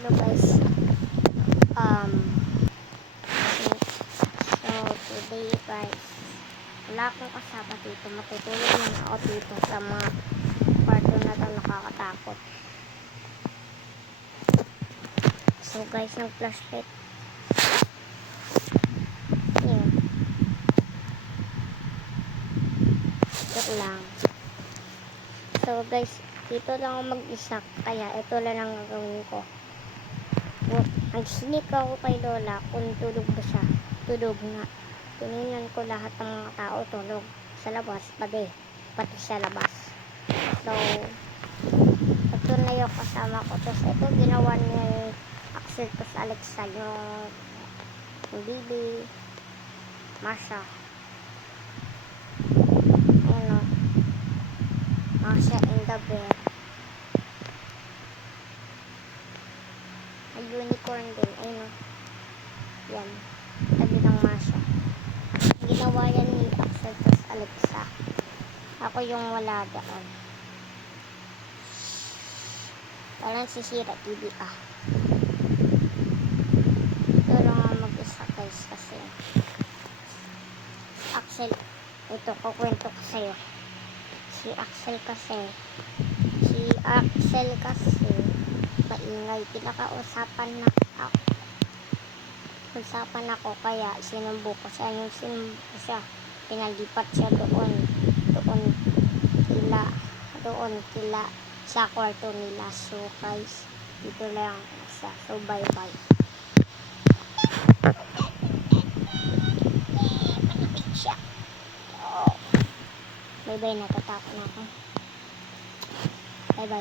Hello guys. Um, so today guys, wala akong kasama dito. Matutulog lang ako dito sa mga kwarto na to nakakatakot. So guys, yung flashlight. Yun. Joke lang. So guys, dito lang ako mag-isa. Kaya ito lang ang gagawin ko. Nag-sneak ako kay Lola kung tulog ba siya. Tulog nga. Tinignan ko lahat ng mga tao tulog. Sa labas, pati. Pati sa labas. So, ito na yung kasama ko. Tapos ito ginawa ni Axel tapos Alexa yung Bibi, Masha. Ayun o. Masha in the bed. Unicorn din. Ayun o. Yan. Tabi ng Masha. Ginawa yan ni Axel tapos Alexa. Ako yung wala daan. Parang sisira TV ah. Lang ang mag-isa guys kasi Axel, ito kukwento ko sa'yo. Si Axel kasi, si Axel kasi, maingay. Pinakausapan na ako. Usapan ako kaya sinumbo ko siya. Yung sinumbo ko siya, pinalipat siya doon. Doon, kila, doon, kila, sa kwarto nila. So guys, dito lang siya. So bye bye. Bye bye, natatakot na ako.